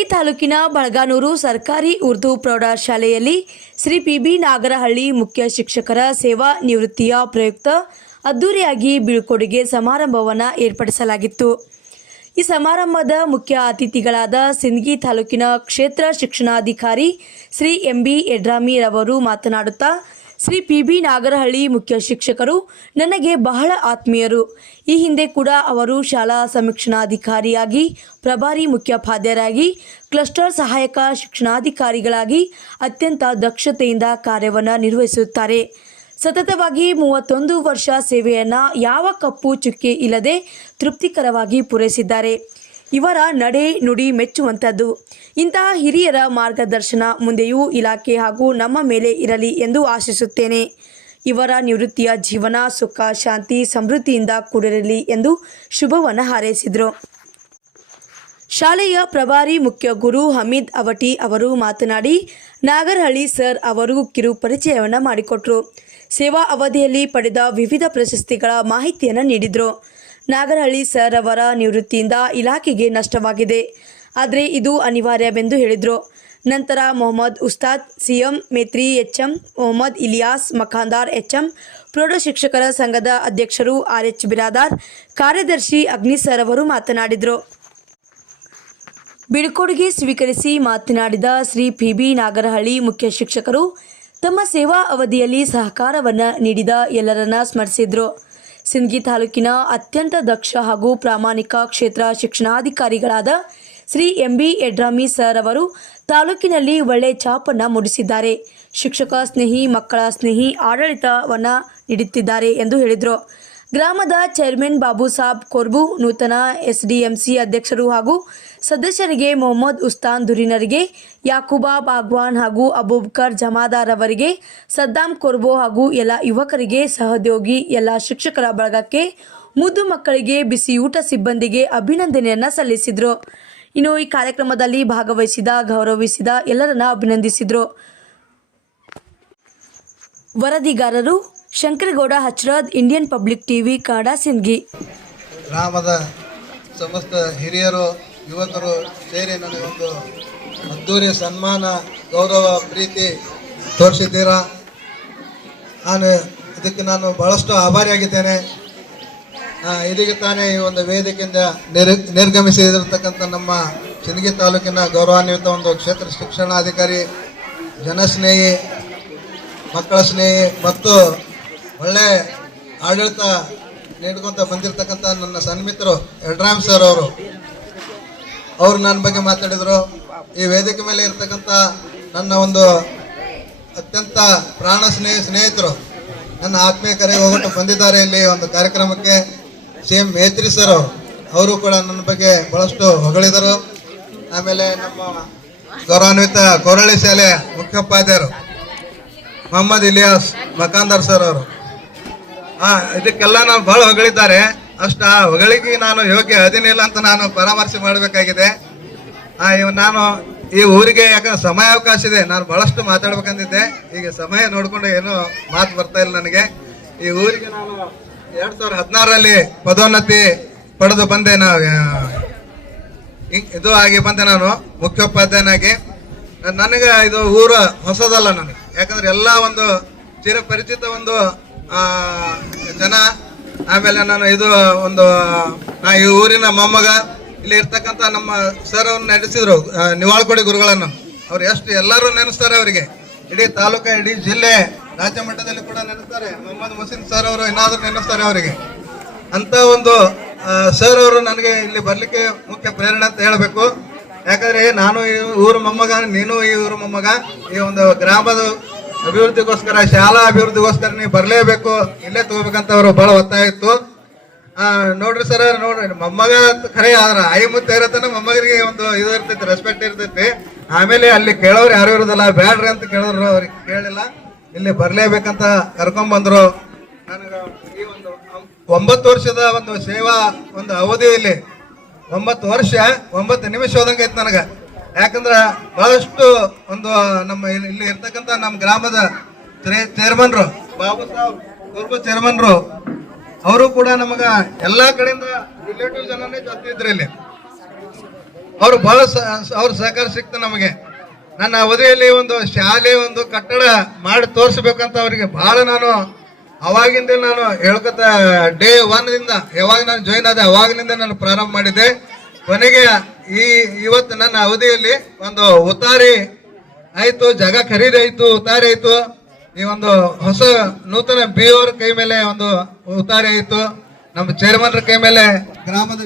ಸಿಂದಗಿ ತಾಲೂಕಿನ ಬಳಗಾನೂರು ಸರ್ಕಾರಿ ಉರ್ದು ಪ್ರೌಢಶಾಲೆಯಲ್ಲಿ ಶ್ರೀ ಪಿ ಬಿ ನಾಗರಹಳ್ಳಿ ಮುಖ್ಯ ಶಿಕ್ಷಕರ ಸೇವಾ ನಿವೃತ್ತಿಯ ಪ್ರಯುಕ್ತ ಅದ್ದೂರಿಯಾಗಿ ಬೀಳ್ಕೊಡುಗೆ ಸಮಾರಂಭವನ್ನು ಏರ್ಪಡಿಸಲಾಗಿತ್ತು. ಈ ಸಮಾರಂಭದ ಮುಖ್ಯ ಅತಿಥಿಗಳಾದ ಸಿಂದಗಿ ತಾಲೂಕಿನ ಕ್ಷೇತ್ರ ಶಿಕ್ಷಣಾಧಿಕಾರಿ ಶ್ರೀ ಎಂ ಬಿ ರವರು ಮಾತನಾಡುತ್ತಾ ಶ್ರೀ ಪಿ ಬಿ ನಾಗರಹಳ್ಳಿ ಮುಖ್ಯ ಶಿಕ್ಷಕರು, ನನಗೆ ಬಹಳ ಆತ್ಮೀಯರು. ಈ ಹಿಂದೆ ಕೂಡ ಅವರು ಶಾಲಾ ಸಮೀಕ್ಷಣಾಧಿಕಾರಿಯಾಗಿ, ಪ್ರಭಾರಿ ಮುಖ್ಯೋಪಾಧ್ಯಾಯರಾಗಿ, ಕ್ಲಸ್ಟರ್ ಸಹಾಯಕ ಶಿಕ್ಷಣಾಧಿಕಾರಿಗಳಾಗಿ ಅತ್ಯಂತ ದಕ್ಷತೆಯಿಂದ ಕಾರ್ಯವನ್ನು ನಿರ್ವಹಿಸುತ್ತಾರೆ. ಸತತವಾಗಿ ಮೂವತ್ತೊಂದು ವರ್ಷ ಸೇವೆಯನ್ನು ಯಾವ ಕಪ್ಪು ಚುಕ್ಕೆ ಇಲ್ಲದೆ ತೃಪ್ತಿಕರವಾಗಿ ಪೂರೈಸಿದ್ದಾರೆ. ಇವರ ನಡೆ ನುಡಿ ಮೆಚ್ಚುವಂಥದ್ದು. ಇಂತಹ ಹಿರಿಯರ ಮಾರ್ಗದರ್ಶನ ಮುಂದೆಯೂ ಇಲಾಖೆ ಹಾಗೂ ನಮ್ಮ ಮೇಲೆ ಇರಲಿ ಎಂದು ಆಶಿಸುತ್ತೇನೆ. ಇವರ ನಿವೃತ್ತಿಯ ಜೀವನ, ಸುಖ, ಶಾಂತಿ, ಸಮೃದ್ಧಿಯಿಂದ ಕೂಡಿರಲಿ ಎಂದು ಶುಭವನ್ನು ಹಾರೈಸಿದರು. ಶಾಲೆಯ ಪ್ರಭಾರಿ ಮುಖ್ಯ ಗುರು ಹಮೀದ್ ಅವಟಿ ಅವರು ಮಾತನಾಡಿ, ನಾಗರಹಳ್ಳಿ ಸರ್ ಅವರು ಕಿರು ಪರಿಚಯವನ್ನು ಮಾಡಿಕೊಟ್ರು. ಸೇವಾ ಅವಧಿಯಲ್ಲಿ ಪಡೆದ ವಿವಿಧ ಪ್ರಶಸ್ತಿಗಳ ಮಾಹಿತಿಯನ್ನು ನೀಡಿದರು. ನಾಗರಹಳ್ಳಿ ಸರ್ ಅವರ ನಿವೃತ್ತಿಯಿಂದ ಇಲಾಖೆಗೆ ನಷ್ಟವಾಗಿದೆ. ಆದರೆ ಇದು ಅನಿವಾರ್ಯವೆಂದು ಹೇಳಿದರು. ನಂತರ Mohammed Ustad, CM Metri HM, Mohammed Ilyas ಮಖಾಂದಾರ್ HM, ಪ್ರೌಢ ಶಿಕ್ಷಕರ ಸಂಘದ ಅಧ್ಯಕ್ಷರು ಆರ್ ಎಚ್ ಬಿರಾದಾರ್, ಕಾರ್ಯದರ್ಶಿ ಅಗ್ನಿ ಸರ್ ಅವರು ಮಾತನಾಡಿದರು. ಬೀಳ್ಕೊಡುಗೆ ಸ್ವೀಕರಿಸಿ ಮಾತನಾಡಿದ ಶ್ರೀ ಪಿ ಬಿ ನಾಗರಹಳ್ಳಿ ಮುಖ್ಯ ಶಿಕ್ಷಕರು ತಮ್ಮ ಸೇವಾ ಅವಧಿಯಲ್ಲಿ ಸಹಕಾರವನ್ನು ನೀಡಿದ ಎಲ್ಲರನ್ನ ಸ್ಮರಿಸಿದ್ರು. ಸಿಂದಗಿ ತಾಲೂಕಿನ ಅತ್ಯಂತ ದಕ್ಷ ಹಾಗೂ ಪ್ರಾಮಾಣಿಕ ಕ್ಷೇತ್ರ ಶಿಕ್ಷಣಾಧಿಕಾರಿಗಳಾದ Shri M B Yadrami sir ಅವರು ತಾಲೂಕಿನಲ್ಲಿ ಒಳ್ಳೆ ಛಾಪನ್ನು ಮೂಡಿಸಿದ್ದಾರೆ. ಶಿಕ್ಷಕ ಸ್ನೇಹಿ, ಮಕ್ಕಳ ಸ್ನೇಹಿ ಆಡಳಿತವನ್ನು ನೀಡುತ್ತಿದ್ದಾರೆ ಎಂದು ಹೇಳಿದರು. ಗ್ರಾಮದ ಚೇರ್ಮನ್ ಬಾಬು ಸಾಬ್ ಕೊರ್ಬು, ನೂತನ ಎಸ್ಡಿಎಂಸಿ ಅಧ್ಯಕ್ಷರು ಹಾಗೂ ಸದಸ್ಯರಿಗೆ ಮೊಹಮ್ಮದ್ ಉಸ್ತಾನ್ ದುರಿನರಿಗೆ, ಯಾಕುಬಾ ಬಾಗ್ವಾನ್ ಹಾಗೂ ಅಬೂಬ್ಕರ್ ಜಮಾದಾರ್ ಅವರಿಗೆ ಸದ್ದಾಂ ಕೊರ್ಬೋ ಹಾಗೂ ಎಲ್ಲ ಯುವಕರಿಗೆ ಸಹೋದ್ಯೋಗಿ, ಎಲ್ಲ ಶಿಕ್ಷಕರ ಬಳಗಕ್ಕೆ ಮುದ್ದು ಮಕ್ಕಳಿಗೆ ಬಿಸಿಯೂಟ ಸಿಬ್ಬಂದಿಗೆ ಅಭಿನಂದನೆಯನ್ನು ಸಲ್ಲಿಸಿದರು. ಇನ್ನು ಈ ಕಾರ್ಯಕ್ರಮದಲ್ಲಿ ಭಾಗವಹಿಸಿದ, ಗೌರವಿಸಿದ ಎಲ್ಲರನ್ನ ಅಭಿನಂದಿಸಿದರು. ವರದಿಗಾರರು Shankaragouda, Hachrad Indian public TV Kada Sindhi ಗ್ರಾಮದ ಸಮಸ್ತ ಹಿರಿಯರು, ಯುವಕರು ಸೇರಿ ನನಗೊಂದು ಅದ್ದೂರಿ ಸನ್ಮಾನ, ಗೌರವ, ಪ್ರೀತಿ ತೋರಿಸಿದ್ದೀರಾ? ನಾನು ಇದಕ್ಕೆ ನಾನು ಬಹಳಷ್ಟು ಆಭಾರಿಯಾಗಿದ್ದೇನೆ. ಇದೀಗ ತಾನೇ ಈ ಒಂದು ವೇದಿಕೆಯಿಂದ ನಿರ್, ನಿರ್ಗಮಿಸಿರ್ತಕ್ಕಂಥ ನಮ್ಮ ಸಿಂದಗಿ ತಾಲೂಕಿನ ಗೌರವಾನ್ವಿತ ಒಂದು ಕ್ಷೇತ್ರ ಶಿಕ್ಷಣಾಧಿಕಾರಿ, ಜನಸ್ನೇಹಿ, ಮಕ್ಕಳ ಸ್ನೇಹಿ ಮತ್ತು ಒಳ್ಳೆ ಆಡಳಿತ ನೀಡ್ಕೊಂತ ಬಂದಿರತಕ್ಕಂಥ ನನ್ನ ಸನ್ಮಿತ್ರರು ಯಡ್ರಾಮ್ ಸರ್ ಅವರು. ಅವರು ನನ್ನ ಬಗ್ಗೆ ಮಾತಾಡಿದರು. ಈ ವೇದಿಕೆ ಮೇಲೆ ಇರ್ತಕ್ಕಂಥ ನನ್ನ ಒಂದು ಅತ್ಯಂತ ಪ್ರಾಣ ಸ್ನೇಹ ಸ್ನೇಹಿತರು ನನ್ನ ಆತ್ಮೀಯ ಕರೆಗೆ ಹೋಗ್ಬಿಟ್ಟು ಬಂದಿದ್ದಾರೆ ಇಲ್ಲಿ ಒಂದು ಕಾರ್ಯಕ್ರಮಕ್ಕೆ. ಸಿ ಎಂ ಮೇತ್ರಿ ಸರ್ ಅವರು. ಕೂಡ ನನ್ನ ಬಗ್ಗೆ ಬಹಳಷ್ಟು ಹೊಗಳಿದರು. ಆಮೇಲೆ ನಮ್ಮ ಗೌರವಾನ್ವಿತ ಕೊರಳಿ ಶಾಲೆಯ ಮುಖ್ಯೋಪಾಧ್ಯಾಯರು ಮೊಹಮ್ಮದ್ ಇಲಿಯಾಸ್ ಮಕಾಂದರ್ ಸರ್ ಅವರು. ಹಾ ಇದಕ್ಕೆಲ್ಲ ನಾವು ಬಹಳ ಹೊಗಳಿದ್ದಾರೆ. ಅಷ್ಟ ಆ ಹೊಗಳಿಗೆ ನಾನು ಯೋಗ್ಯ ಅದಿನಿಲ್ಲ ಅಂತ ನಾನು ಪರಾಮರ್ಶೆ ಮಾಡಬೇಕಾಗಿದೆ. ಆ ಇವ್ ನಾನು ಈ ಊರಿಗೆ ಯಾಕಂದ್ರೆ ಸಮಯಾವಕಾಶ ಇದೆ. ನಾನು ಬಹಳಷ್ಟು ಮಾತಾಡ್ಬೇಕಂದಿದ್ದೆ. ಈಗ ಸಮಯ ನೋಡಿಕೊಂಡು ಏನು ಮಾತು ಬರ್ತಾ ಇಲ್ಲ ನನಗೆ. ಈ ಊರಿಗೆ ನಾನು ಎರಡ್ ಸಾವಿರದ ಹದಿನಾರರಲ್ಲಿ ಪದೋನ್ನತಿ ಪಡೆದು ಬಂದೆ ಹಿಂಗ್- ಇದು ಆಗಿ ಬಂದೆ ನಾನು ಮುಖ್ಯೋಪಾಧ್ಯಾಯನಾಗಿ. ನ- ನನಗೆ ಇದು ಊರು ಹೊಸದಲ್ಲ ನನಗೆ. ಯಾಕಂದ್ರೆ ಎಲ್ಲ ಒಂದು ಚಿರಪರಿಚಿತ ಒಂದು ಆ, ಜನ, ಆಮೇಲೆ ನಾನು ಇದು ಒಂದು ನಾ ಈ ಊರಿನ ಮೊಮ್ಮಗ, ಇಲ್ಲಿ ಇರ್ತಕ್ಕಂಥ ನಮ್ಮ ಸರ್ ಅವ್ರು ನಡೆಸಿದ್ರು ನಿವಾಳ್ಕೊಡಿ ಗುರುಗಳನ್ನು. ಅವ್ರು ಎಷ್ಟು ಎಲ್ಲರೂ ನೆನೆಸ್ತಾರೆ ಅವರಿಗೆ. ಇಡೀ ತಾಲೂಕ, ಇಡೀ ಜಿಲ್ಲೆ ರಾಜ್ಯ ಮಟ್ಟದಲ್ಲಿ ಕೂಡ ನೆನೆಸ್ತಾರೆ. ಮೊಹಮ್ಮದ್ ಮುಸಿನ್ ಸರ್ ಅವರು ಏನಾದರೂ ನೆನೆಸ್ತಾರೆ ಅವರಿಗೆ. ಅಂತ ಒಂದು ಸರ್ ಅವರು ನನಗೆ ಇಲ್ಲಿ ಬರಲಿಕ್ಕೆ ಮುಖ್ಯ ಪ್ರೇರಣೆ ಅಂತ ಹೇಳಬೇಕು. ಯಾಕಂದ್ರೆ ನಾನು ಈ ಊರು ಮೊಮ್ಮಗ, ನೀನು ಈ ಊರು ಮೊಮ್ಮಗ. ಈ ಒಂದು ಗ್ರಾಮದ ಅಭಿವೃದ್ಧಿಗೋಸ್ಕರ, ಶಾಲಾ ಅಭಿವೃದ್ಧಿಗೋಸ್ಕರ ನೀವು ಬರಲೇಬೇಕು. ಇಲ್ಲೇ ತಗೋಬೇಕಂತ ಅವರು ಬಹಳ ಒತ್ತಾಯ ಇತ್ತು. ನೋಡ್ರಿ ಸರ್, ನೋಡ್ರಿ, ಮೊಮ್ಮಗ ಖರೆ ಆದ್ರ ಐ ಮುತ್ತ ಇರತ್ತನ ಮೊಮ್ಮಗರಿಗೆ ಒಂದು ಇದು ಇರ್ತೈತಿ ರೆಸ್ಪೆಕ್ಟ್ ಇರ್ತೈತಿ. ಆಮೇಲೆ ಅಲ್ಲಿ ಕೇಳೋರು ಯಾರು ಇರೋದಿಲ್ಲ, ಬ್ಯಾಡ್ರಿ ಅಂತ ಕೇಳೋರು ಅವ್ರಿಗೆ ಕೇಳಿಲ್ಲ. ಇಲ್ಲಿ ಬರಲೇಬೇಕಂತ ಕರ್ಕೊಂಡ್ ಬಂದ್ರು ನನಗ ಈ ಒಂದು ಒಂಬತ್ತು ವರ್ಷದ ಒಂದು ಸೇವಾ, ಒಂದು ಅವಧಿಯಲ್ಲಿ ಒಂಬತ್ತು ವರ್ಷ, ಒಂಬತ್ತು ನಿಮಿಷ ಹೋದಂಗೆ ನನಗೆ. ಯಾಕಂದ್ರ ಬಹಳಷ್ಟು ಒಂದು ನಮ್ಮ ಇಲ್ಲಿ ಇರ್ತಕ್ಕಂಥ ನಮ್ಮ ಗ್ರಾಮದ ಚೇರ್ಮನ್ರು ಬಾಬು ಸಾಹೇಬ್ ಕುರ್ಬು ಚೇರ್ಮನ್ರು ಅವರು ಕೂಡ ನಮಗ ಎಲ್ಲಾ ಕಡೆಯಿಂದ ರಿಲೇಟಿವ್ ಜನನೇ ಜಾಸ್ತಿ ಇದ್ರು ಇಲ್ಲಿ. ಅವರು ಬಹಳ ಅವ್ರ ಸಹಕಾರ ಸಿಕ್ತು ನಮಗೆ. ನನ್ನ ಅವಧಿಯಲ್ಲಿ ಒಂದು ಶಾಲೆ, ಒಂದು ಕಟ್ಟಡ ಮಾಡಿ ತೋರಿಸ್ಬೇಕಂತ ಅವರಿಗೆ ಬಹಳ ನಾನು ಅವಾಗಿಂದ ನಾನು ಹೇಳ್ಕೊತ ಡೇ ಒನ್ದಿಂದ ಯಾವಾಗ ನಾನು ಜಾಯಿನ್ ಆದೆ ಅವಾಗಿನಿಂದ ನಾನು ಪ್ರಾರಂಭ ಮಾಡಿದ್ದೆ. ಕೊನೆಗೆ ಈ ಇವತ್ತು ನನ್ನ ಅವಧಿಯಲ್ಲಿ ಒಂದು ಉತ್ತಾರಿ ಆಯ್ತು, ಜಾಗ ಖರೀದಿ ಆಯ್ತು ಉತ್ತಾರಿ ಆಯ್ತು. ಈ ಒಂದು ಹೊಸ ನೂತನ ಬಿ ಅವರ ಕೈ ಮೇಲೆ ಒಂದು ಉತ್ತಾರಿ ಆಯ್ತು. ನಮ್ಮ ಚೇರ್ಮನ್ರ ಕೈ ಮೇಲೆ ಗ್ರಾಮದ